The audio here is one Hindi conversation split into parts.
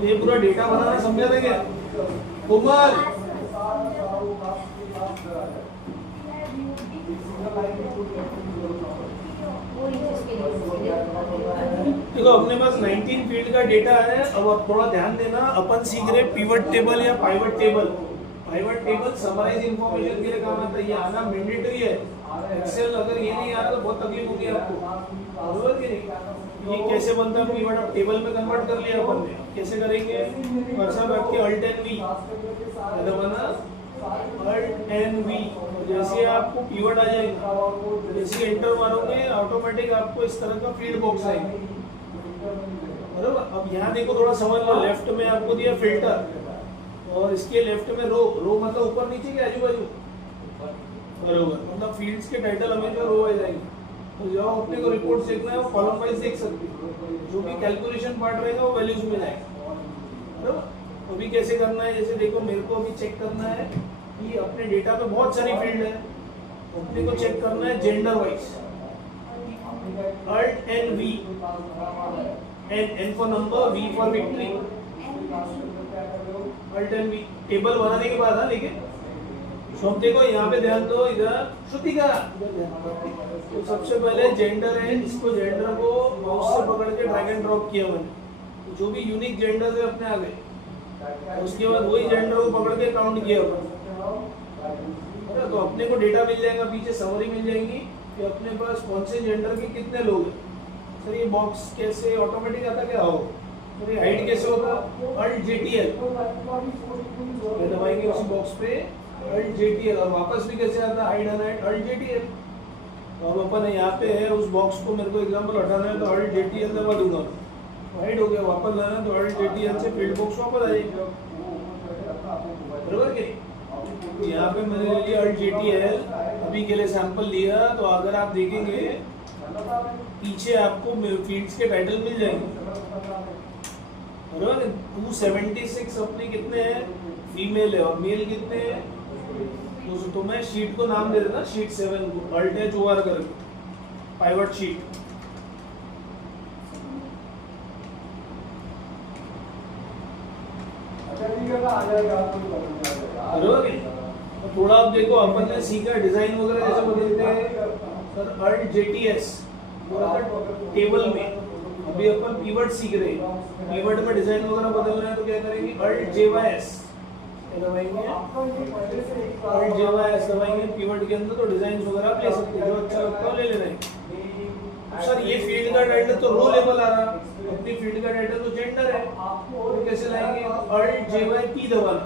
ये पूरा डेटा बनाना समझा था क्या कोमल? देखो अपने पास 19 फील्ड का डेटा है। अब आप थोड़ा ध्यान देना, अपन सीख रहे पिवट टेबल या pivot table. Pivot table summarize information के लिए काम आता है, ये आना मैंडेटरी है। एक्सेल अगर ये नहीं आ रहा तो बहुत तकलीफ होगी आपको, बरोबर कि नहीं? ये कैसे बनता है पिवट? अब टेबल में कन्वर्ट कर लिया अपन ने, कैसे करेंगे? कर्सर रख के अल्ट एंड वी दबाना, अल्ट एंड वी, जैसे आपको पिवट आ जाएगा, जैसे एंटर मारोगे ऑटोमेटिक आपको इस तरह का फील्ड बॉक्स आएगा, बरोबर? अब यहाँ देखो थोड़ा समझ लो, लेफ्ट में आपको दिया फिल्टर और इसके लेफ्ट में रो। रो मतलब ऊपर नीचे के आजू बाजू, बरोबर? मतलब फील्ड्स के टाइटल हमेशा रो आ जाएंगे। तो जब अपने को रिपोर्ट देखना है वो कॉलम वाइज देख सकते हो, जो भी कैलकुलेशन पार्ट रहेगा वो वैल्यूज में जाएगा, बरोबर? अभी कैसे करना है, जैसे देखो मेरे को अभी चेक करना है कि अपने डेटा पे बहुत सारी फील्ड है, अपने को चेक करना है gender wise. Alt N V, N for number, V for victory, alt N V. Table बनाने के बाद है, लेकिन सब देखो यहाँ पे ध्यान दो, इधर श्रुतिका, तो सबसे पहले जेंडर है, इसको जेंडर को माउस से पकड़ के ड्रैग एंड ड्रॉप किया मैंने, तो जो भी यूनिक जेंडर है अपने आ गए। उसके बाद वही जेंडर को पकड़ के काउंट किया अपन, तो अपने को डेटा मिल जाएगा, पीछे समरी मिल जाएंगी कि अपने पास कौन से जेंडर के कितने लोग हैं। सर ये बॉक्स कैसे ऑटोमेटिक आता क्या हो, तो ये हाइड कैसे होगा? अल्ट जेटीएल दबाएंगे उसी बॉक्स पे, अल्ट जेटीएल, और वापस भी कैसे आता है? Hide unhide alt JTL. तो अब अपन यहाँ पे है, उस बॉक्स को मेरे को एग्जांपल हटाना है तो अल्ट जेटीएल दबा दूंगा, हाइड हो गया। वापस लाना तो अल्ट जेटीएल से फील्ड बॉक्स वापस आ जाएगा, बरोबर के? यहाँ पे मैंने ले लिया अल्ट जेटीएल, अभी के लिए सैंपल लिया। तो अगर आप देखेंगे पीछे आपको फील्ड्स के टाइटल मिल जाएंगे, बरोबर? 276 अपने कितने हैं? फीमेल है, और मेल कितने हैं? तो मैं शीट को नाम दे देना, शीट 7 को अल्ट एच ओ आर करके पाइवट शीट। तो थोड़ा आप देखो, अपन ने सीखा डिजाइन वगैरह कैसे बदलते हैं। सर अल्ट जेटीएस टेबल में, अभी अपन पीवर्ड सीख रहे हैं, पीवर्ड में डिजाइन वगैरह बदलना है तो क्या करेंगे? अल्ट जेवाएस दबाएंगे, अल्ट जेवाएस दबाएंगे पीवर्ड के अंदर, तो डिजाइन वगैरह आप ले सकते हैं, जो अच्छा लगता है ले लेना है। सर ये फील्ड का टाइटल तो रो लेवल आ रहा, अपनी फील्ड का टाइटल तो जेंडर है, तो कैसे लाएंगे? अल्ट जेवाई पी दबाना,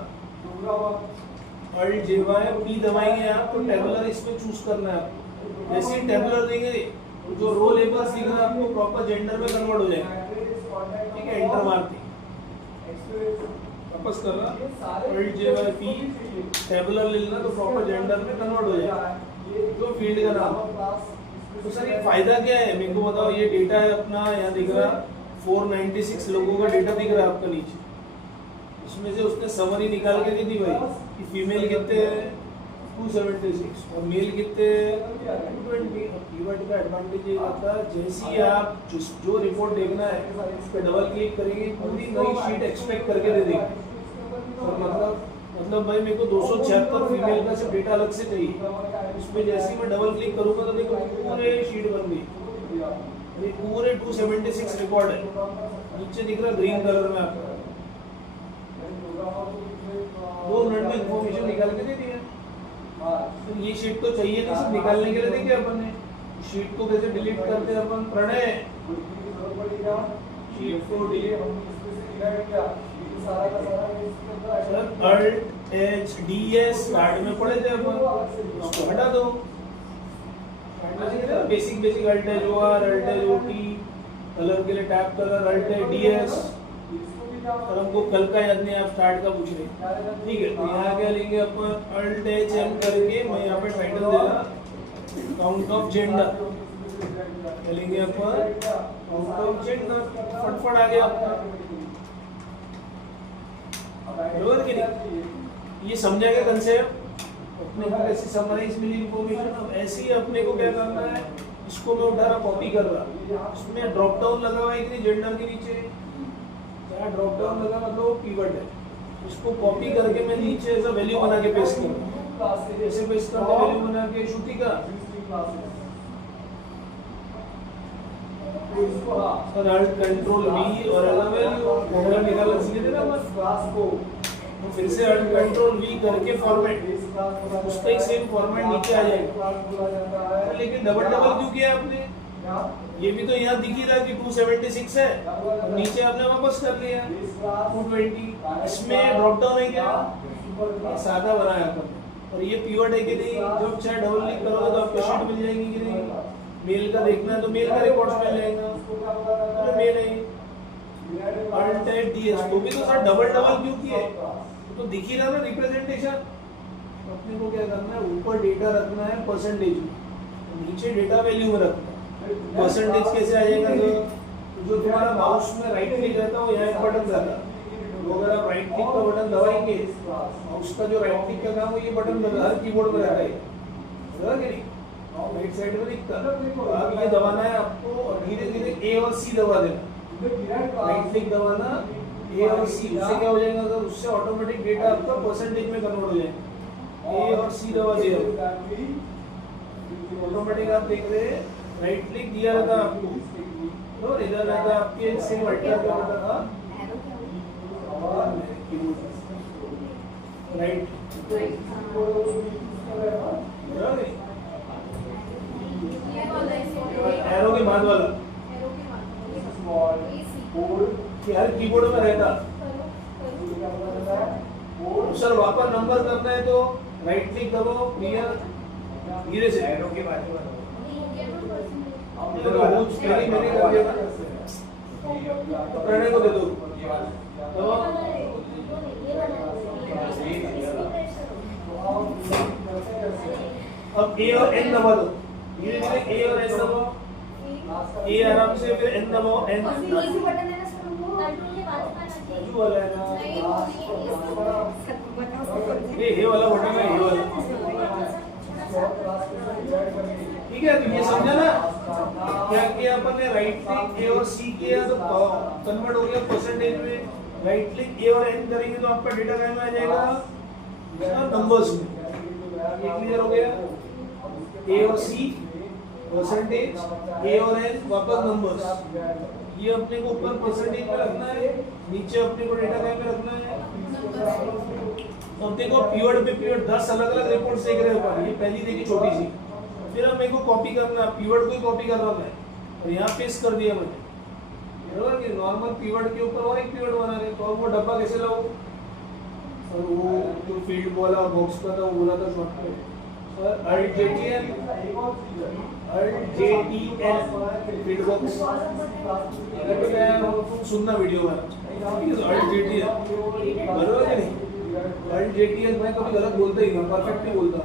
अल्ट जेवाई पी दबाएंगे आप, तो टेबुलर इसमें चूज करना है आपको। जैसे ही टेबुलर देंगे जो रो लेबल दिख रहा है आपको प्रॉपर जेंडर में कन्वर्ट हो जाएगा, ठीक है? एंटर मारते वापस करना, अल्ट जेवाई पी टेबुलर ले लेना, तो प्रॉपर जेंडर में कन्वर्ट हो जाएगा जो फील्ड का नाम। तो सर ये फायदा क्या है मेरे को बताओ? ये डेटा है अपना, यहाँ दिख रहा 496 लोगों का डेटा दिख रहा है आपका नीचे, इसमें से उसने समरी निकाल के दी थी भाई कि फीमेल कितने हैं 276 और मेल कितने 220। कीवर्ड का एडवांटेज ये होता है, जैसे ही आप जो रिपोर्ट देखना है उस पर डबल क्लिक करेंगे, पूरी नई शीट एक्सपेक्ट करके दे देगी। और मतलब भाई मेरे को 276 फीमेल का सिर्फ डेटा अलग से चाहिए, उसमें जैसे ही मैं डबल क्लिक करूँगा तो देखो पूरे शीट बन गई, पूरे 276 रिकॉर्ड है, नीचे दिख रहा ग्रीन कलर में आपका। 2 मिनट में इंफॉर्मेशन निकाल के दे दिया। तो ये शीट तो चाहिए नहीं, सिर्फ निकालने के लिए देखे अपन ने। शीट को कैसे डिलीट करते हैं अपन? प्रणय शीट को delete sir alt H D S start में पढ़े थे अपन, उसको हटा दो। Basic alt H O R, alt H O T, colour के लिए tab colour, alt H D S. और हमको कल का याद नहीं, आप स्टार्ट का पूछ रहे, ठीक है? तो यहाँ क्या लेंगे अपन? अल्ट एच एम करके मैं यहाँ पे टाइटल देगा काउंट ऑफ जेंडर, लेंगे अपन काउंट ऑफ जेंडर, फटफट आ गया आपका, बरोबर कि नहीं? ये समझा गया कंसेप्ट, अपने को कैसे समराइज मिली इंफॉर्मेशन। अब ऐसे ही अपने को क्या करना है, इसको मैं उठा रहा कॉपी कर रहा, इसमें ड्रॉप डाउन लगा हुआ है कि नहीं जेंडर के नीचे, जहाँ ड्रॉप डाउन लगा मतलब वो कीवर्ड है, इसको कॉपी करके मैं नीचे ऐसा वैल्यू बना के पेस्ट करूँ, ऐसे पेस्ट करते वैल्यू बना के Shrutika sir alt control V और अगला वैल्यू फॉर्मूला निकालना सीखे थे ना बस को, तो फिर से अल्ट कंट्रोल वी करके फॉर्मेट, उसका ही सेम फॉर्मेट नीचे आ जाएगा। लेकिन डबल डबल क्यों किया आपने, ये भी तो यहाँ दिख ही रहा कि 276 है, नीचे आपने वापस कर लिया 220, इसमें ड्रॉप डाउन है क्या, सादा बनाया अपन, और ये पिवट है कि नहीं, जब चाहे डबल क्लिक करोगे तो आपको शीट मिल जाएगी कि नहीं, मेल का देखना है तो मेल का रिकॉर्ड्स मिल जाएगा, तो मेल है अल्ट डीएस, तो भी तो सर डबल डबल क्यों किए, तो दिख ही रहा ना रिप्रेजेंटेशन। अपने को क्या करना है, ऊपर डेटा रखना है परसेंटेज में, नीचे डेटा वैल्यू में रखना है। परसेंटेज कैसे आ जाएगा, जो तुम्हारा माउस में राइट क्लिक रहता है वो यहाँ एक बटन रहता है, तो अगर आप राइट क्लिक का बटन दबाएंगे, माउस का जो राइट क्लिक का काम है ये बटन हर कीबोर्ड में रहता है, राइट साइड में दिखता है, अब ये दबाना है आपको और धीरे धीरे ए और सी दबा देना, राइट क्लिक दबाना ए और सी, उससे क्या हो जाएगा सर, उससे ऑटोमेटिक डेटा आपका परसेंटेज में कन्वर्ट हो जाएगा, ए और सी दबा दिया ऑटोमेटिक, आप देख रहे हैं राइट क्लिक दिया रहता आपको, तो इधर रहता आपके सेम अल्टर का बटन था राइट, एरो के बाद वाला हर कीबोर्ड में रहता, सर वापस नंबर करना है तो राइट क्लिक दबाओ, क्लियर धीरे से एरो के बाद मैंने कर दिया था, प्रणय को दे दो, तो अब ए और एन दबा दो, धीरे धीरे ए और एन दबाओ, ए आराम से, फिर एन दबाओ, एन वाला है ना, ये वाला बटन है, ये वाला, ठीक है। तो ये समझा ना क्या किया अपन ने, राइट क्लिक ए और सी किया तो कन्वर्ट हो गया परसेंटेज में, राइट क्लिक ए और एन करेंगे तो आपका डेटा कहाँ में आ जाएगा, नंबर्स में, ये क्लियर हो गया, ए और सी परसेंटेज, ए और एन वापस नंबर्स, ये अपने को ऊपर परसेंटेज में रखना है, नीचे अपने को डेटा कहाँ में रखना है, तो देखो पिवट पे पिवट 10 अलग अलग रिपोर्ट्स देख रहे हो, ये पहली देखी छोटी सी, फिर अब मेरे को कॉपी करना है, पिवट को ही कॉपी कर रहा मैं, और यहाँ पेस्ट कर दिया मैंने, बराबर कि नॉर्मल पिवट के ऊपर और एक पिवट बना रहे, तो वो डब्बा कैसे लाओ, और वो जो फील्ड वाला बॉक्स का था वो बोला था shortcut, sir alt JTL field box, सुनना वीडियो में, अल्ट जेटीएल बराबर कि नहीं, अल्ट जेटीएल मैं कभी गलत बोलता ही नहीं, परफेक्ट ही बोलता,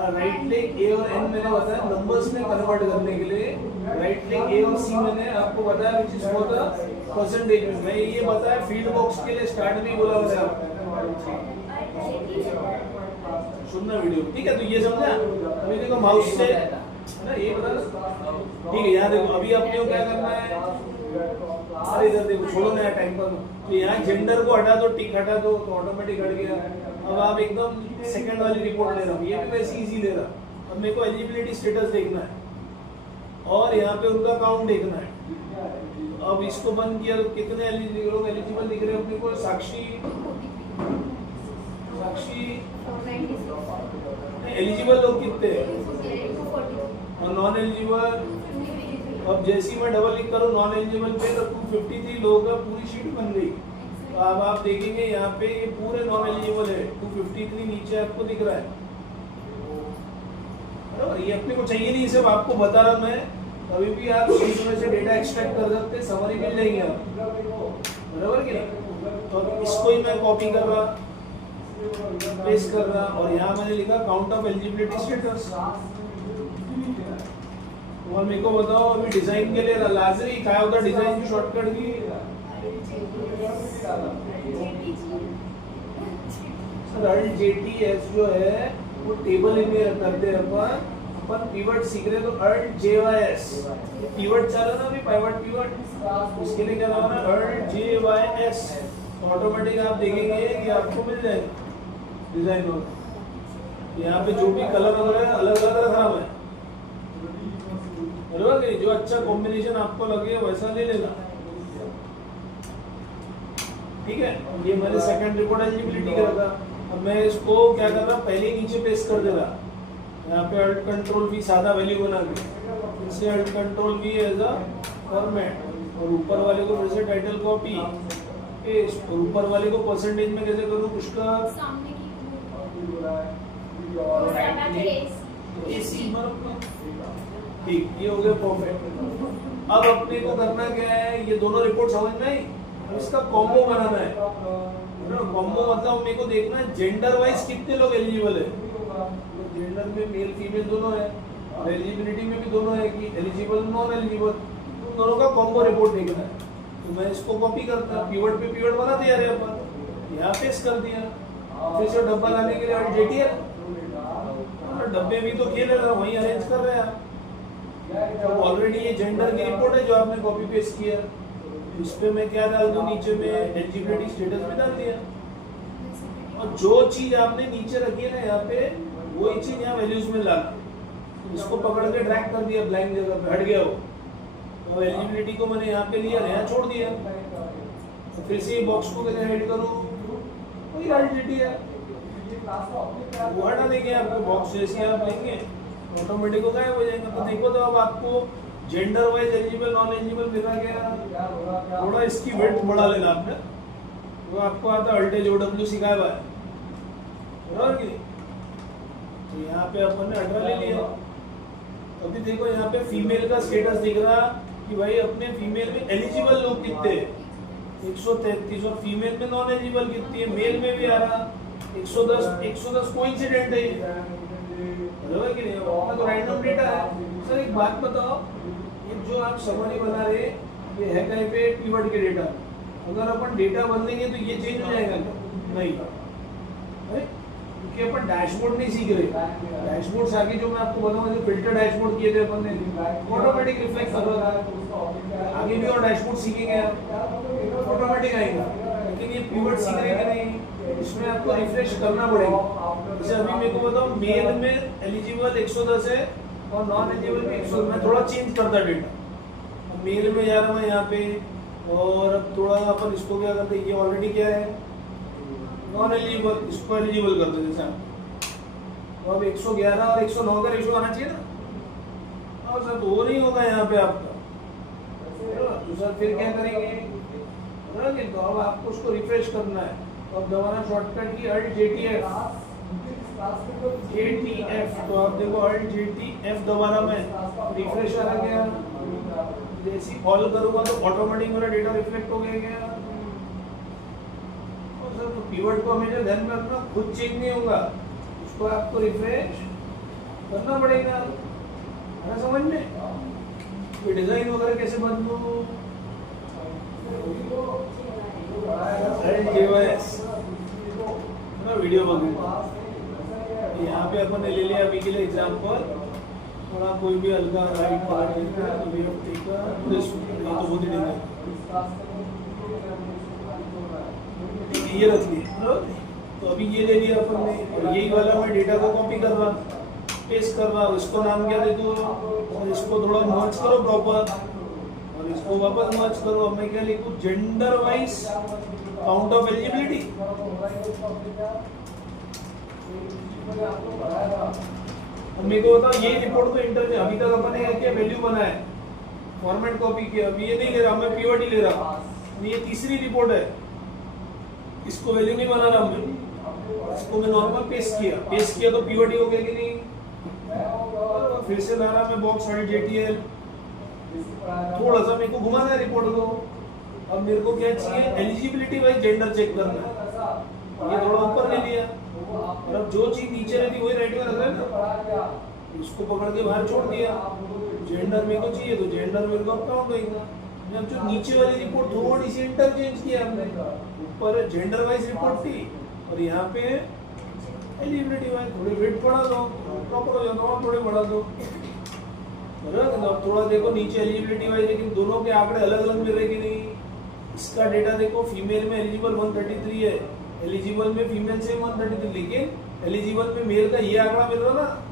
राइट क्लिक ए और एन मैंने बताया नंबर्स में कन्वर्ट करने के लिए, राइट क्लिक ए और सी मैंने आपको बताया which is for the percentage में, मैं ये बताया फील्ड बॉक्स के लिए स्टार्ट में ही बोला मैंने आपको, सुनना वीडियो, ठीक है। तो ये समझा, अभी देखो माउस से ना ये बता, ठीक है, यहाँ देखो अभी अपने को क्या करना है, अरे इधर देखो छोड़ो नया टाइम पर, तो यहाँ जेंडर को हटा दो, टिक हटा दो तो ऑटोमेटिक हट गया, अब आप एकदम सेकंड वाली रिपोर्ट ले रहा हूँ, ये भी वैसे इजी ले रहा, अब मेरे को एलिजिबिलिटी स्टेटस देखना है और यहाँ पे उनका काउंट देखना है, अब इसको बंद किया तो कितने लोग एलिजिबल दिख रहे हैं अपने को, साक्षी एलिजिबल लोग कितने हैं और नॉन एलिजिबल, अब जैसे मैं डबल क्लिक करूँ नॉन एलिजिबल पे तो 253 लोगों का पूरी शीट बन गई, तो अब आप देखेंगे यहाँ पे ये पूरे नॉन एलिजिबल है, 253 नीचे आपको दिख रहा है, ये अपने को चाहिए नहीं, सिर्फ आपको बता रहा मैं, कभी भी आप शीट में से डेटा एक्सट्रैक्ट कर सकते हैं, समरी मिल जाएंगे आप, बराबर कि नहीं, तो इसको ही मैं कॉपी कर रहा, पेस्ट कर रहा, और यहाँ मैंने लिखा काउंट ऑफ एलिजिबिलिटी स्टेटस, और मेरे को बताओ अभी डिजाइन के लिए लाजरी क्या होता है, डिजाइन की शॉर्टकट की सर अल्ट जेटीएस जो है वो वो टेबल में करते अपन पिवट सीख रहे तो अर्ट JYS पिवट चला ना अभी पिवट उसके लिए क्या लगाना अर्ट JYS ऑटोमेटिक आप देखेंगे कि आपको मिल जाएगा डिजाइन और यहाँ पे जो भी कलर वगैरह है अलग अलग रखा हुआ है बरोबर कि जो अच्छा कॉम्बिनेशन आपको लगे वैसा ले लेना ठीक है। ये मैंने सेकंड रिपोर्ट एलिजिबिलिटी का रखा। अब मैं इसको क्या कर रहा पहले नीचे पेस्ट कर दे रहा यहाँ पे अल्ट कंट्रोल V सादा वैल्यू बना के इसे alt control V as a format और ऊपर वाले को फिर से टाइटल कॉपी पेस्ट और ऊपर वाले को परसेंटेज में कैसे करूँ उसका सामने की ठीक ये हो गया परफेक्ट। अब अपने को करना क्या है ये दोनों रिपोर्ट समझ में आई इसका कॉम्बो बनाना है कॉम्बो मतलब मेरे को देखना है जेंडर वाइज कितने लोग एलिजिबल है जेंडर में मेल फीमेल दोनों है और एलिजिबिलिटी में भी दोनों है कि एलिजिबल नॉन एलिजिबल उन दोनों का कॉम्बो रिपोर्ट देखना है। तो मैं इसको कॉपी करता पिवट पे पिवट बना दिया रे अपन यहाँ पेस्ट कर दिया फिर से डब्बा लाने के लिए अल्ट JTL डब्बे भी तो खेल रहा वहीं अरेंज कर रहे हैं तो ऑलरेडी ये जेंडर की रिपोर्ट है जो आपने कॉपी पेस्ट किया इस पे मैं क्या डाल दूं नीचे में एलिजिबिलिटी स्टेटस में डाल दिया और जो चीज आपने नीचे रखी है ना यहाँ पे वही चीज यहाँ वैल्यूज में ला इसको पकड़ के ड्रैग कर दिया ब्लैंक जगह पे हट गया वो तो एलिजिबिलिटी को मैंने यहाँ पे लिया यहाँ छोड़ दिया तो फिर से ये बॉक्स को कैसे हाइड करूँ वही एलिजिबिलिटी है वो हटा देंगे आपको बॉक्स जैसे आप लेंगे ऑटोमेटिक हो गायब हो जाएगा। तो देखो तो अब आपको gender wise eligible non eligible मिला गया थोड़ा इसकी वेट बढ़ा लेना आपने वो आपको आता अल्टेज OW सिखाया हुआ है बराबर कि तो यहाँ पे अपन ने 18 ले लिया। अभी देखो यहाँ पे फीमेल का स्टेटस दिख रहा कि भाई अपने फीमेल में एलिजिबल लोग कितने 133 और फीमेल में नॉन एलिजिबल कितनी है मेल में भी आ रहा 110 कोइंसिडेंट है बराबर कि नहीं अपना तो रैंडम डेटा है। सर एक बात बताओ ये जो आप समरी बना रहे ये है कहीं पे पिवट के डेटा अगर अपन डेटा बदलेंगे तो ये चेंज हो जाएगा नहीं क्योंकि अपन डैशबोर्ड नहीं सीख रहे डैशबोर्ड आगे जो मैं आपको बताऊंगा जो फिल्टर डैशबोर्ड किए थे अपन ने ऑटोमेटिक रिफ्लेक्ट कर रहा है आगे भी और डैशबोर्ड सीखेंगे आप ऑटोमेटिक आएगा लेकिन ये पिवट सीख रहे कि नहीं इसमें आपको रिफ्रेश करना पड़ेगा। जैसे अभी मेरे को बताओ मेल में एलिजिबल 110 है और नॉन एलिजिबल भी 100 मैं थोड़ा चेंज करता डेटा मेल में जा रहा हूँ यहाँ पे और अब थोड़ा अपन इसको क्या करते ये ऑलरेडी क्या है नॉन एलिजिबल इसको एलिजिबल कर दो जैसा तो अब 111 और 109 का रेशो आना चाहिए ना और सर वो नहीं होगा यहाँ पे आपका तो सर फिर क्या करेंगे तो अब आपको उसको रिफ्रेश करना है तो अब दबाना शॉर्टकट की अल्ट JTF तो आप देखो अल्ट JTF दोबारा मैं रिफ्रेश आ गया जैसे ऑल करूंगा तो ऑटोमेटिक मेरा डेटा रिफ्लेक्ट हो गया और सर तो पिवट को हमेशा ध्यान में रखना खुद चेंज नहीं होगा उसको आपको रिफ्रेश करना पड़ेगा है समझ में ये डिजाइन वगैरह कैसे बदलूं वीडियो यहाँ पे अपन ने ले लिया अभी के लिए एग्जांपल थोड़ा कोई भी हल्का राइट पार्ट ये रख लिया तो अभी ये ले लिया अपन ने और यही वाला मैं डेटा को कॉपी कर रहा पेस्ट कर रहा इसको नाम क्या दे दूँ और इसको थोड़ा मर्ज करो प्रॉपर और इसको वापस मर्ज करो अब मैं क्या लिखूं gender wise count of eligibility मेरे को बताओ ये रिपोर्ट तो इंटर में अभी तक अपन ने क्या वैल्यू बनाया है फॉर्मेट कॉपी किया अभी ये नहीं ले रहा मैं पिवट ही ले रहा ये तीसरी रिपोर्ट है इसको वैल्यू नहीं बना रहा मैं इसको मैं नॉर्मल पेस्ट किया तो पिवट ही हो गया कि नहीं फिर से ला रहा मैं बॉक्स अल्ट JTL थोड़ा सा मेरे को घुमाना है रिपोर्ट को अब मेरे को क्या चाहिए एलिजिबिलिटी वाइज जेंडर चेक करना है ये थोड़ा ऊपर ले लिया और अब जो चीज नीचे रहती वही राइट में रख रहे ना इसको पकड़ के बाहर छोड़ दिया जेंडर मेरे को चाहिए तो जेंडर मेरे को काउंट होगा अब जो नीचे वाली रिपोर्ट थोड़ी सी इंटरचेंज किया हमने ऊपर जेंडर वाइज रिपोर्ट थी और यहाँ पे एलिजिबिलिटी वाइज थोड़ी वेट बढ़ा दो, प्रॉपर हो जाता है, थोड़े बढ़ा दो, बराबर। अब थोड़ा देखो नीचे एलिजिबिलिटी वाइज, लेकिन दोनों के आंकड़े अलग अलग मिल रहे कि नहीं। इसका डेटा देखो, फीमेल में एलिजिबल 133 है, एलिजिबल में फीमेल से 133, लेकिन एलिजिबल में मेल का ये आंकड़ा मिल रहा ना,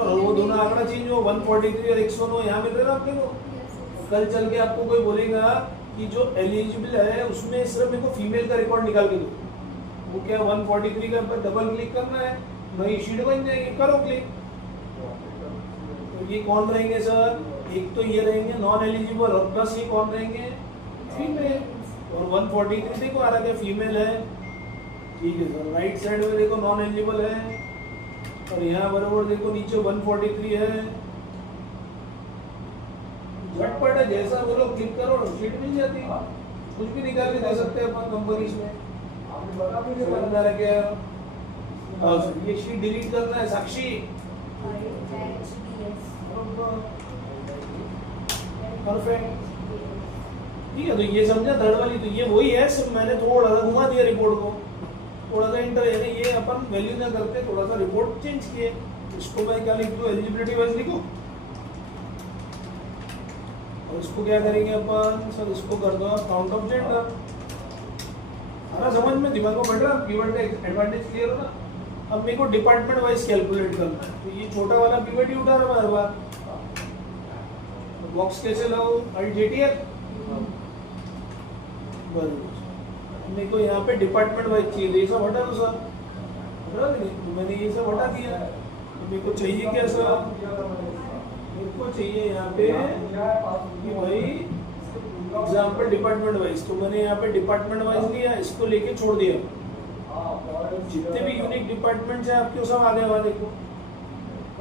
और वो दोनों आंकड़ा चेंज हो, 143 और 109 यहाँ मिल रहा ना आपके को। कल चल के आपको कोई बोलेगा कि जो एलिजिबल है उसमें सिर्फ मेरे को फीमेल का रिकॉर्ड निकाल के दो, वो क्या 143 का डबल क्लिक करना है, नई शीट बन जाएगी, करो क्लिक। तो ये कौन रहेंगे सर, एक तो ये रहेंगे नॉन एलिजिबल, और प्लस ये कौन रहेंगे, फीमेल। और 143 देखो आ रहा है फीमेल है, ठीक है सर। राइट साइड में देखो नॉन एलिजिबल है, और यहाँ बराबर देखो नीचे 143 है। झटपट है, जैसा बोलो क्लिक करो, शीट मिल जाती है, कुछ भी निकाल के दे सकते हैं अपन कंपनीज में। समझदार है क्या? ये शीट डिलीट करना है साक्षी, परफेक्ट, ठीक है। तो ये समझा थर्ड वाली, तो ये वही है, सिर्फ मैंने थोड़ा सा घुमा दिया रिपोर्ट को, थोड़ा सा इंटर, यानी ये अपन वैल्यू ना करते, थोड़ा सा रिपोर्ट चेंज किए। इसको मैं क्या लिख दूं, एलिजिबिलिटी वाइज लिखो, और इसको क्या करेंगे अपन सर, इसको कर दो काउंट ऑफ जेंडर। सारा समझ में दिमाग में बैठ रहा, कीवर्ड का एडवांटेज क्लियर हो ना। अब मेरे को डिपार्टमेंट वाइज कैलकुलेट करना है, तो ये छोटा वाला कीवर्ड ही उठा रहा हर बार। बॉक्स कैसे लाओ, अल्ट JTL, मेरे को यहाँ पे डिपार्टमेंट वाइज चाहिए, ये सब हटा दो सर, तो मैंने ये सब हटा दिया। तो मेरे को चाहिए क्या सर, मेरे को चाहिए यहाँ पे कि भाई एग्जाम्पल डिपार्टमेंट वाइज, तो मैंने यहाँ पे डिपार्टमेंट वाइज लिया, इसको लेके छोड़ दिया। जितने भी यूनिक डिपार्टमेंट है आपके सब आ गए वहां देखो।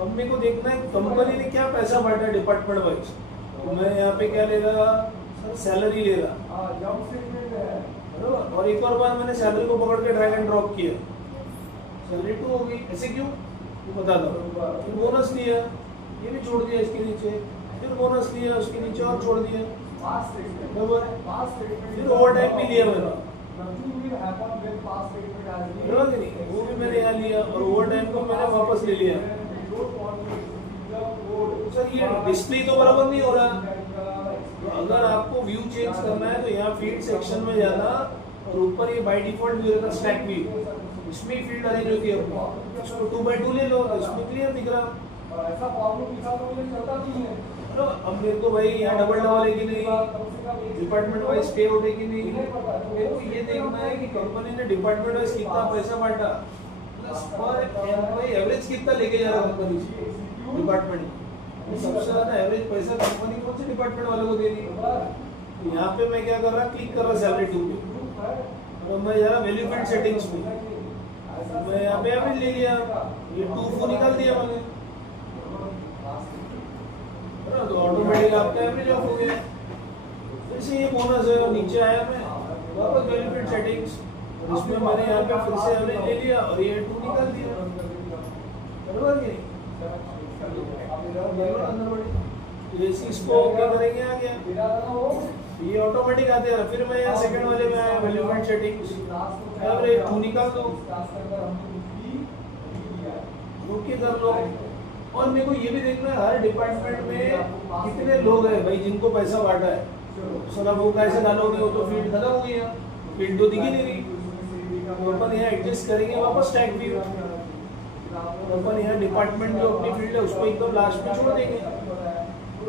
अब मेरे को देखना है कंपनी ने क्या पैसा बांटा है डिपार्टमेंट वाइज, तो मैं यहाँ पे क्या ले रहा सर, सैलरी ले रहा, बराबर। और एक और बार मैंने सैलरी को पकड़ के ड्रैग एंड ड्रॉप किया, सैलरी 2 हो गई, ऐसे क्यों तो बता दो। फिर बोनस लिया, ये भी छोड़ दिया इसके नीचे, फिर बोनस लिया उसके नीचे और छोड़ दिया, बराबर। फिर ओवर टाइम भी लिया मैंने, वो भी मैंने यहाँ लिया, और ओवर टाइम को मैंने वापस ले लिया। सर ये डिस्प्ले तो बराबर नहीं हो रहा, तो अगर आपको व्यू चेंज करना है तो यहाँ फील्ड सेक्शन में जाना, और ऊपर ये बाय डिफॉल्ट व्यू रहता स्टैक व्यू, इसमें ही फील्ड अरेंज होती है अपनी, इसको 2x2 ले लो, इसमें क्लियर दिख रहा। ऐसा प्रॉब्लम के साथ मुझे चलता नहीं है। अब मेरे को भाई यहाँ डबल है कि नहीं, डिपार्टमेंट वाइज पे आउट है कि नहीं, मेरे को ये देखना है कि कंपनी ने डिपार्टमेंट वाइज कितना पैसा बांटा, प्लस पर एम्प्लॉय एवरेज कितना लेके जा रहा कंपनी से डिपार्टमेंट, सबसे ज्यादा एवरेज पैसा कंपनी कौन से डिपार्टमेंट वालों को दे रही है। तो यहाँ पे मैं क्या कर रहा, क्लिक कर रहा सैलरी 2 पे, और मैं जा रहा वैल्यू फील्ड सेटिंग्स में, मैं यहाँ पे एवरेज ले लिया, ये 2 निकाल दिया मैंने, तो ऑटोमेटिक आपका एवरेज ऑफ हो गया। जैसे ये बोनस है, और नीचे आया मैं वापस वैल्यू फील्ड सेटिंग्स, इसमें मैंने यहाँ पे फिर से एवरेज ले लिया और ये 2 निकाल दिया, बराबर नहीं। जैसे इसको क्या करेंगे, आ गया ये ऑटोमेटिक आते हैं। फिर मैं यहाँ सेकंड वाले में आया वैल्यू फील्ड सेटिंग्स, एवरेज 2 निकाल दो, ओके कर लो। और मेरे को ये भी देखना है हर डिपार्टमेंट में कितने लोग हैं भाई जिनको पैसा बांटा है। सर अब वो कैसे डालोगे, वो तो फील्ड खत्म हो गया, फील्ड तो दिख ही नहीं रही, तो अपन यहाँ एडजस्ट करेंगे वापस टैग व्यू, तो अपन यहाँ डिपार्टमेंट जो अपनी फील्ड है उसको एकदम लास्ट में छोड़ देंगे,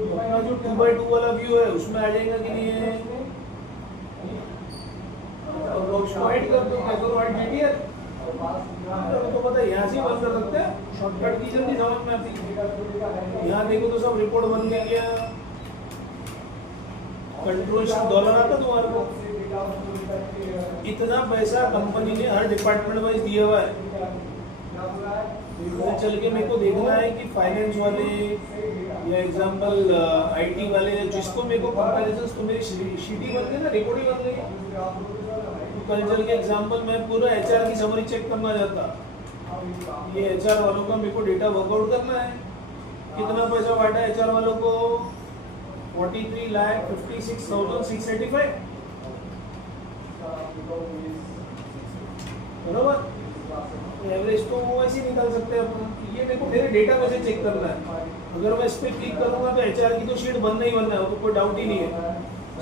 अपना जो 2x2 वाला व्यू है उसमें आ जाएगा कि नहीं है, और उसको हाइड कर दो, क्या करो हाइड JTL, तो पता है यहाँ से बंद कर सकते हैं, शॉर्टकट की जल्दी समझ में आती है। यहाँ देखो तो सब रिपोर्ट बन गया, $कंट्रोल आता तुम्हारे को, इतना पैसा कंपनी ने हर डिपार्टमेंट वाइज दिया हुआ है। तो चल के मेरे को देखना है कि फाइनेंस वाले या एग्जाम्पल IT वाले, जिसको मेरे को कंपैरिजन, तो मेरी शीट ही बन गई ना, रिपोर्ट ही बन गई। कल चल के एग्जाम्पल मैं पूरा HR की समरी चेक करना चाहता, ये HR वालों का मेरे को डेटा वर्कआउट करना है, कितना पैसा बांटा HR वालों को, 43,56,685। बराबर। एवरेज तो वो ऐसे ही निकाल सकते हैं अपन। ये मेरे को मेरे डेटा में से चेक करना है। अगर मैं इस पर क्लिक करूंगा तो एचआर की तो शीट बनना ही बनना है, वो तो कोई डाउट ही नहीं है।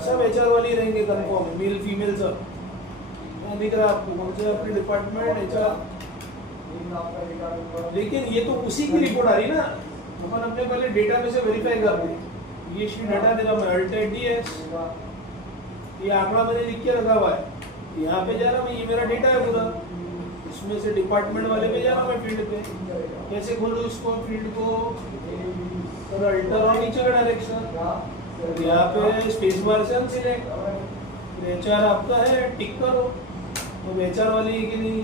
सब एचआर वाले ही रहेंगे कंफर्म, मेल फीमेल सब। मैं दिख रहा है आपको कौन से अपने डिपार्टमेंट एचआर। लेकिन ये तो उसी की रिपोर्ट आ रही ना, अपन अपने पहले डेटा में से वेरीफाई करते हैं। ये शीट हटा दे रहा मैं, अल्ट डीएस, ये आंकड़ा मैंने लिख के रखा हुआ है। यहाँ पे जा रहा मैं, ये मेरा डेटा है पूरा, इसमें से डिपार्टमेंट वाले पे जा रहा मैं फील्ड पे। कैसे खोलूँ इसको फील्ड को, और अल्टर और नीचे का डायरेक्शन, यहाँ पे स्पेस बार से अनसिलेक्ट, एचआर आपका है टिक करो। तो एचआर वाली है कि नहीं,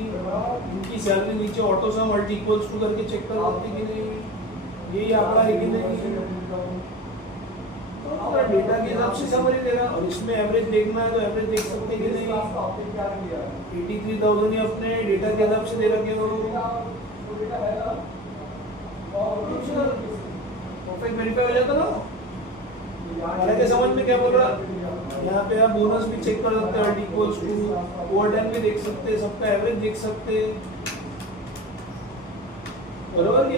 इनकी सैलरी नीचे auto sum multi equals to करके चेक कर सकते कि नहीं, यही आंकड़ा है कि नहीं। तो डेटा के हिसाब से समझ दे रहा, और इसमें एवरेज देखना है तो एवरेज देख सकते कि नहीं। 83,000 ही अपने डेटा के हिसाब से दे रखे हो। परफेक्ट वेरीफाई हो जाता ना। हालांकि समझ में क्या बोल रहा, यहाँ पे आप बोनस भी चेक कर सकते हैं, इक्वल्स टू ओवरटाइम भी देख सकते हैं, सबका एवरेज देख सकते हैं, बराबर कि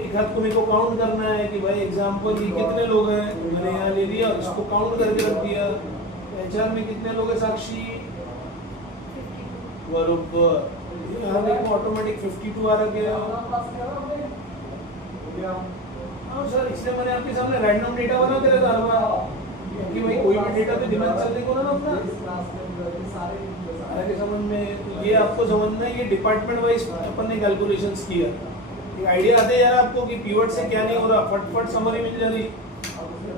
एक हाथ को मेरे को काउंट करना है कि भाई एग्जांपल ये कितने लोग हैं, मैंने यहाँ ले लिया, इसको काउंट करके रख दिया। एचआर में कितने लोग हैं साक्षी, बराबर। यहाँ देखो ऑटोमेटिक 52 आ रहा है। हाँ सर, इसलिए मैंने आपके सामने रैंडम डेटा बना के रखा है कि भाई कोई भी डेटा तो दिमाग चलने को ना अपना हालांकि समझ में। तो ये आपको समझना है, ये डिपार्टमेंट वाइज अपन ने कैलकुलेशंस किया। एक आइडिया आते यार आपको कि पीवट से क्या नहीं हो रहा, फटफट समरी मिल जा रही।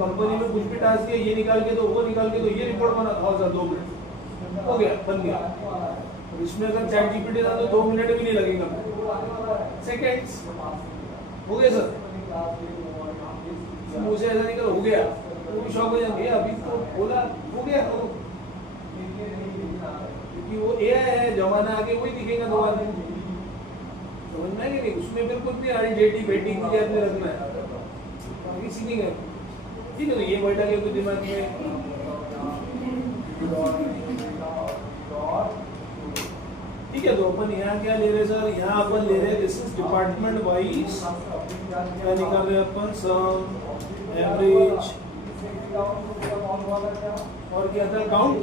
कंपनी में कुछ भी टास्क है, ये निकाल के तो वो निकाल के तो ये रिपोर्ट बना, हाँ सर 2 मिनट हो गया, बन गया। और इसमें अगर चैट जीपीटी था तो 2 मिनट भी नहीं लगेगा, सेकेंड्स हो गया सर। मुझे ऐसा निकल हो गया तो भी शौक हो जाएंगे, अभी तो बोला हो गया तो, क्योंकि वो एआई है, जमाना आगे वही दिखेगा दोबारा। समझना है कि नहीं, उसमें फिर कुछ भी आइडेंटिटी वेटिंग की जगह रखना है, बाकी सीखिंग है। ठीक है, तो ये बैठा के कुछ दिमाग में। ठीक है, तो अपन यहाँ क्या ले रहे सर, यहाँ अपन ले रहे हैं दिस इज डिपार्टमेंट वाइज, क्या निकाल रहे हैं अपन, सम एवरेज और क्या था काउंट,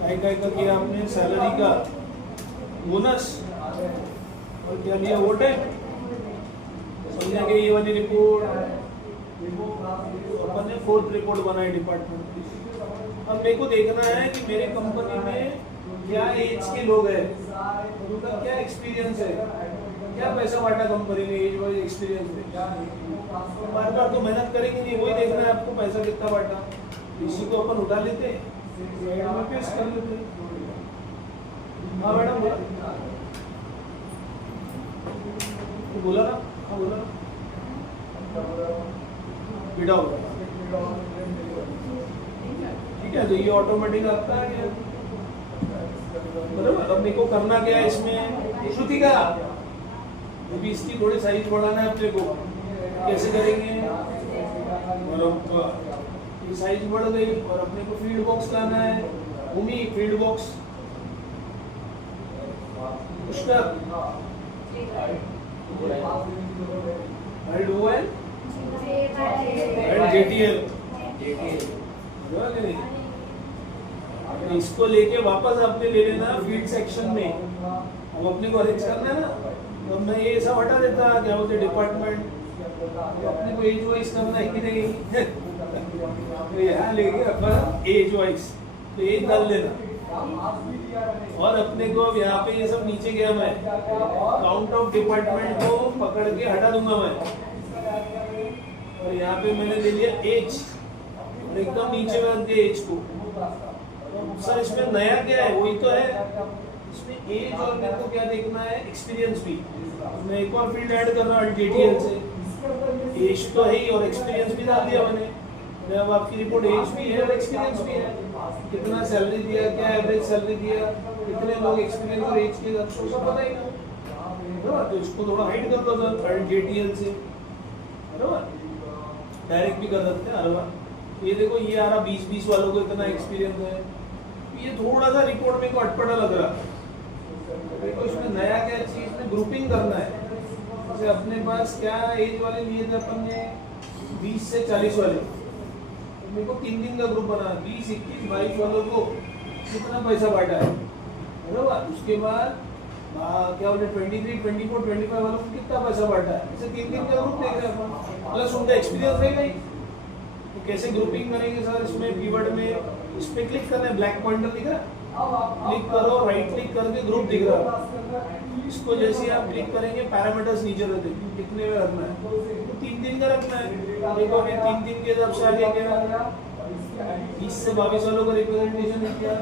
क्या किया आपने, सैलरी का, बोनस और क्या लिया वोट है। समझेंगे ये वाली रिपोर्ट अपन ने 4th रिपोर्ट बनाई डिपार्टमेंट। अब मेरे को देखना है कि मेरे कंपनी में क्या एज के लोग हैं, उनका क्या एक्सपीरियंस है, क्या पैसा बांटा कंपनी में एज वाइज एक्सपीरियंस में। बार बार तो मेहनत करेंगे नहीं, वही देखना है आपको पैसा कितना बांटा। इसी को अपन उठा लेते हैं, पेश कर लेते हैं। हाँ मैडम बोला, तो बोला ना, हाँ बोला ना, बेटा होगा। ठीक है, तो ये ऑटोमेटिक आपका आ गया, बराबर। अब मेरे को करना क्या है इसमें, श्रुतिका अभी इसकी थोड़ी साइज बढ़ाना है अपने को, कैसे करेंगे, ये साइज बढ़ गई और अपने को फील्ड बॉक्स लाना है, भूमि फील्ड बॉक्स, पुष्कर इसको लेके वापस आपने ले लेना फील्ड सेक्शन में। अब अपने को अरेंज करना है ना, तो मैं ये सब हटा देता, क्या बोलते डिपार्टमेंट, अपने को एज वाइज करना है कि नहीं। तो यहाँ लेके अपन एज वाइज, तो एज डाल लेना। और अपने को अब यहाँ पे ये सब नीचे गया, मैं काउंट ऑफ डिपार्टमेंट को पकड़ के हटा दूंगा मैं, और यहाँ पे मैंने ले लिया एज, और एकदम नीचे में रख दिया एज को। सर इसमें नया क्या है, वही तो है इसमें एज, और मेरे को क्या देखना है, एक्सपीरियंस भी। मैं एक और फील्ड ऐड कर रहा हूँ JTL से, एज तो है ही और एक्सपीरियंस भी डाल दिया मैंने। अब आपकी रिपोर्ट एज भी है और एक्सपीरियंस भी है, कितना सैलरी दिया, क्या एवरेज सैलरी दिया, कितने लोग एक्सपीरियंस और एज के अक्षरों सब पता ही ना। तो इसको थोड़ा हाइड कर दो सर JTL से, बराबर, डायरेक्ट भी कर सकते हैं। अरे ये देखो, ये आ रहा 20-20 वालों को इतना एक्सपीरियंस है, ये थोड़ा सा रिपोर्ट में को अटपटा लग रहा, देखो इसमें नया क्या चीज में ग्रुपिंग करना है। जैसे अपने पास क्या एज वाले लिए थे अपन ने 20 से 40 वाले, तो मेरे को 3 दिन का ग्रुप बना, 20, 21, 22 वालों को कितना पैसा बांटा है, बराबर। उसके बाद क्या बोलते 23, 24, 25 वालों को कितना पैसा बांटा है, ऐसे 3 दिन का ग्रुप देख रहे हैं अपन, प्लस उनका एक्सपीरियंस रहेगा ही। तो कैसे ग्रुपिंग करेंगे सर, इसमें कीवर्ड में इस पे क्लिक करना है, ब्लैक पॉइंटर दिख रहा है, क्लिक करो, राइट क्लिक करके ग्रुप दिख रहा है। इसको जैसे आप क्लिक करेंगे पैरामीटर्स नीचे रहते हैं, कितने में रखना है, तो 3 दिन का रखना है। देखो अभी 3 दिन के हिसाब से आगे क्या 20 से 22 वालों का रिप्रेजेंटेशन है क्या,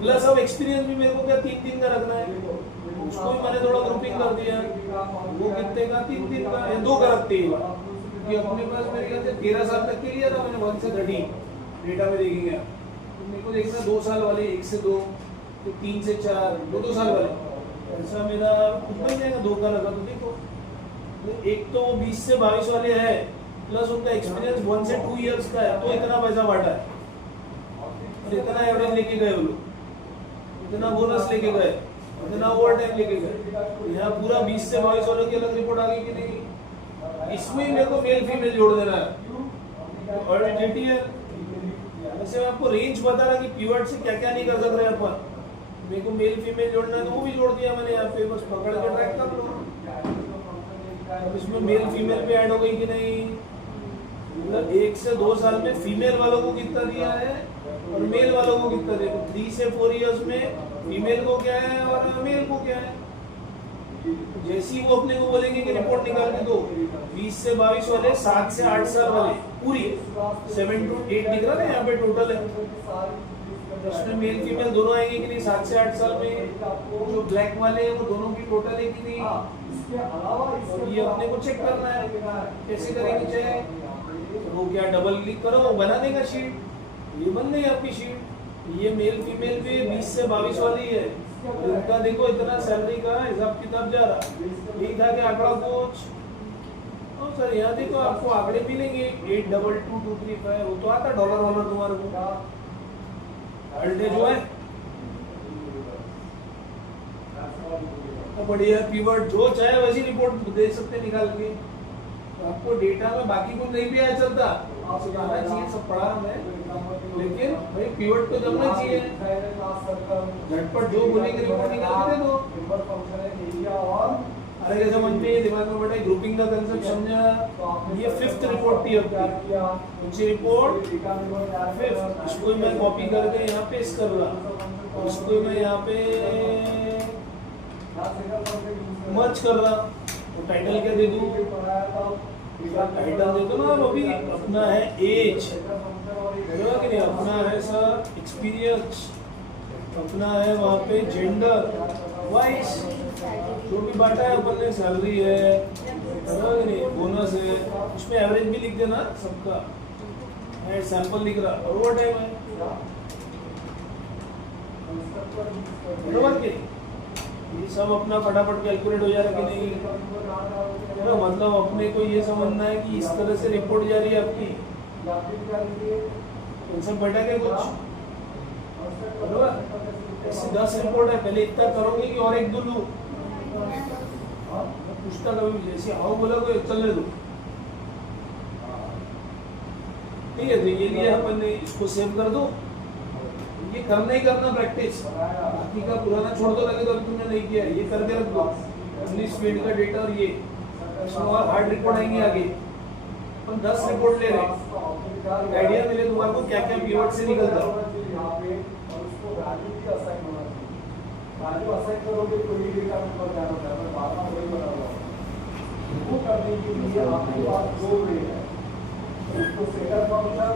प्लस अब एक्सपीरियंस भी मेरे को क्या 3 दिन का रखना है, उसको भी मैंने थोड़ा ग्रुपिंग कर दिया। वो कितने का 3 दिन का या 2 का रखते हैं, क्योंकि अपने पास मेरे ख्याल से 13 साल तक के लिया था मैंने, 1 से 30 डेटा में देखेंगे आप। तो मेरे को देखना 2 साल वाले 1 से 2, तो 3 से 4, 2 साल वाले, ऐसा मेरा कुछ बन जाएगा 2 का लगा। तो देखो तो एक तो 20 से 22 वाले है, प्लस उनका एक्सपीरियंस 1 से 2 इयर्स का है, तो इतना पैसा बांटा है, और इतना एवरेज लेके गए वो लोग, इतना बोनस लेके गए, इतना ओवर टाइम लेके गए। यहाँ पूरा 20 से 22 वालों की अलग रिपोर्ट आ गई कि नहीं, इसमें मेरे को मेल फीमेल जोड़ देना है, और जेटी है। वैसे मैं आपको रेंज बता रहा कि कीवर्ड से क्या क्या नहीं कर सक रहे अपन, मेरे को मेल फीमेल जोड़ना है तो वो भी जोड़ दिया मैंने यहाँ पे, बस पकड़ के ट्रैक कर लो। अब इसमें मेल फीमेल पे ऐड हो गई कि नहीं, मतलब 1 से 2 साल में फीमेल वालों को कितना दिया है और मेल वालों को कितना दिया, 3 से 4 इयर्स में फीमेल को क्या है और मेल को क्या है। जैसे ही वो अपने को बोलेंगे कि रिपोर्ट निकाल के दो, 20 से 22 वाले, 7 से 8 साल वाले पूरी 7 to 8 दिख रहा है यहाँ पे टोटल है, उसमें मेल फीमेल दोनों आएंगे कि नहीं 7 से 8 साल में, जो ब्लैक वाले हैं वो दोनों की टोटल है कि नहीं, ये अपने को चेक करना है। कैसे करेंगे चेक, वो क्या डबल क्लिक करो वो बना देगा शीट, ये बन गई आपकी शीट। ये मेल फीमेल भी 20 से 22 वाली है, उनका देखो इतना सैलरी का हिसाब किताब जा रहा, यही था कि आंकड़ा कुछ तो सर यहाँ देखो आपको आंकड़े मिलेंगे 822235, वो तो आता डॉलर वॉलर तुम्हारे को अल्टे जो है तो बढ़िया कीवर्ड जो चाहे वैसी रिपोर्ट दे सकते निकाल के। तो आपको डेटा में बाकी कुछ नहीं भी आया चलता, आपसे आना चाहिए, सब पढ़ा मैं, लेकिन भाई कीवर्ड तो जमना चाहिए, झटपट जो बोलेंगे रिपोर्ट निकाल के दे दो। अरे कैसे समझते हैं दिमाग में बैठा, ग्रुपिंग का कंसेप्ट समझा। ये 5th रिपोर्ट थी अपनी, ऊंची रिपोर्ट 5th, इसको मैं कॉपी करके यहाँ पेस्ट कर रहा, इसको मैं यहाँ पे मर्ज कर रहा, तो टाइटल क्या दे दूँ, टाइटल दे दो ना, अभी अपना है एज, कि नहीं अपना है सर एक्सपीरियंस, अपना है वहाँ पे जेंडर वाइस, जो भी बांटा है अपन ने, सैलरी है नहीं, बोनस है, उसमें एवरेज भी लिख देना सबका, मैं सैंपल लिख रहा, और ओवर टाइम है, बराबर के ये सब अपना फटाफट कैलकुलेट हो जा रहा कि नहीं। तो मतलब अपने को ये समझना है कि इस तरह से रिपोर्ट जा रही है आपकी, सब बैठा के कुछ बराबर, ऐसे 10 रिपोर्ट है, पहले इतना करोगे कि और 1-2 लूँ, पूछता कभी जैसे आओ बोला कोई चलने दो, ठीक है। तो ये लिया अपन ने, इसको सेव कर दो, ये करना ही करना प्रैक्टिस, बाकी का पुराना छोड़ दो, लगे तो अभी तुमने नहीं किया, ये करके रख दो, इंग्लिश फील्ड का डेटा, और ये और हार्ड रिपोर्ट आएंगे आगे, अपन 10 रिपोर्ट ले रहे हैं, आइडिया मिले तुम्हारे को क्या क्या कीवर्ड से निकलता है। वैल्यू असाइन करोगे तो ये डेटा नंबर क्या होता है, मैं बार-बार वही बता रहा हूँ, वो करने के लिए आपके पास 2 वे है, एक तो सेटअप फंक्शन